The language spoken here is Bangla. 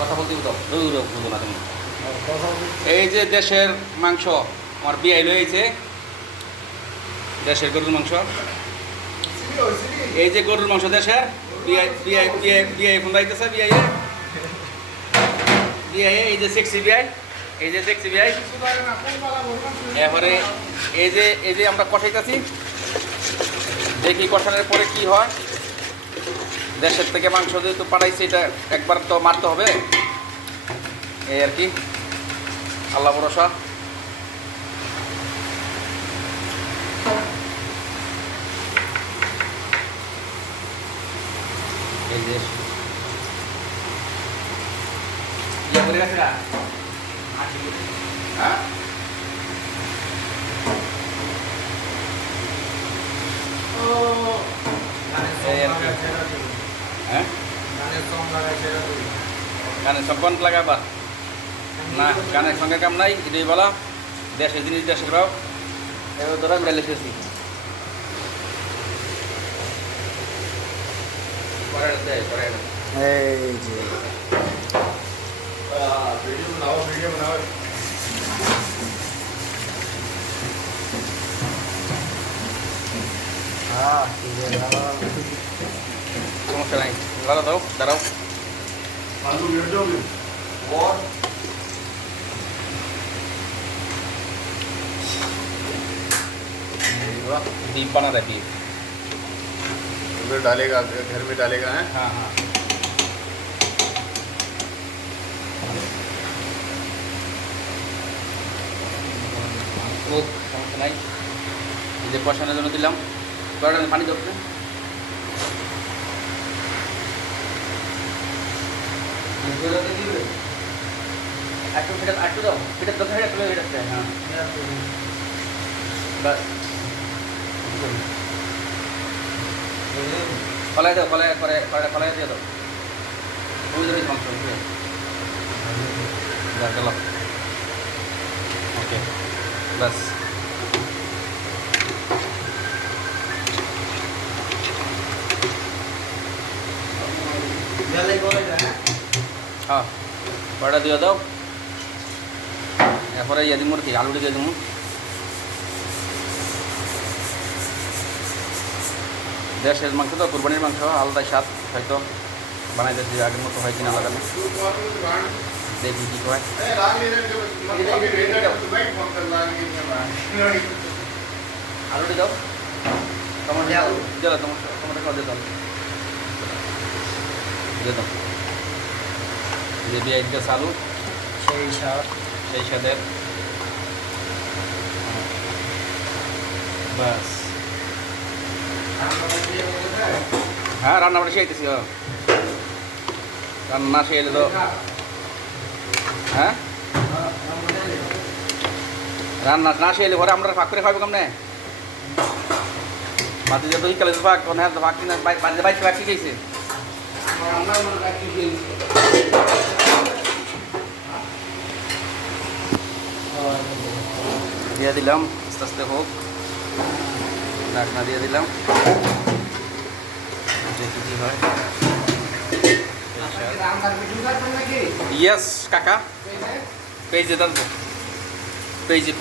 কথা বলতে বলবো না তুমি। এই যে দেশের মাংস আমার বিয়ে লয়েছে, দেশের গরুর মাংস। এই যে গরুর মাংস দেশের বিয়ে ফোন রাইতেছে বিয়ে এই যে সেক্সি বিআই, এই যে সেক্সি বিআই। এরপরে এই যে আমরা কষাইতেছি, দেখি কষানোর পরে কি হয়। দেশের থেকে মাংস যেহেতু পাঠাইছি, এটা একবার তো মারতে হবে, এই আর কি। আল্লাহ ভরসা। এই যে ইয়ে করে গেছে না, হ্যাঁ হ্যাঁ গানের সব কন লাগাবা না, গানের সঙ্গে কাম নাই। এটাই বলা দেশের জিনিস দেশের ভাব। এবার ধরো আমি লিখেছি এই যে वीडियो बनाओ হ্যাঁ ঠিক আছে, সমস্যা নাই। ভালো দাও, দাঁড়াও। आलू गिर जाओगे और बीफ बना रहा है बीफ। उधर डालेगा, घर में डालेगा है। हाँ हाँ সমস্যা নাই। এই যে কষানোর জন্য দিলাম, পানি দাও না। একটু দাও, পিঠার দোকান হ্যাঁ বাস। ফলাই দাও, ফলাই দিয়ে দাও। ওই ধরে মাংস চলো, ওকে বাস। হ্যাঁ কড়াটা দিয়ে দাও। এরপরে ইয়ে দিব কি, আলুটা দিয়ে দেবো। দেশের মাংস তো, কুরবানির মাংস আলাদা স্বাদ, হয়তো বানাইতেছি আগের মতো হয় কিনা আলাদা, দেখি কী হয়। আলুটা দাও, টমেটো দিয়ে দাও, টমেটো খাওয়া দিয়ে দাও, দিয়ে দাও। যে দিয়ে এক গ্লাস আলু, সেই সাথে বাস। হ্যাঁ রান্না বাড়ি শিখাইতেছি, রান্না শিখাইলে তো। হ্যাঁ রান্না না শিখাইলে ঘরে আমরা ফাঁক করে খাবো কেমনে? মাঝে যে দই কালে ফাঁক, হ্যাঁ তো ফাঁক কিনা বাড়িতে বাইরে ফাঁক শিখাইছে। দিয়ে দিলাম, আস্তে আস্তে হোক, ঢাকনা দিয়ে দিলাম, দেখি কি হয়। ইয়েস কাকা, পেজে দাও, পেজে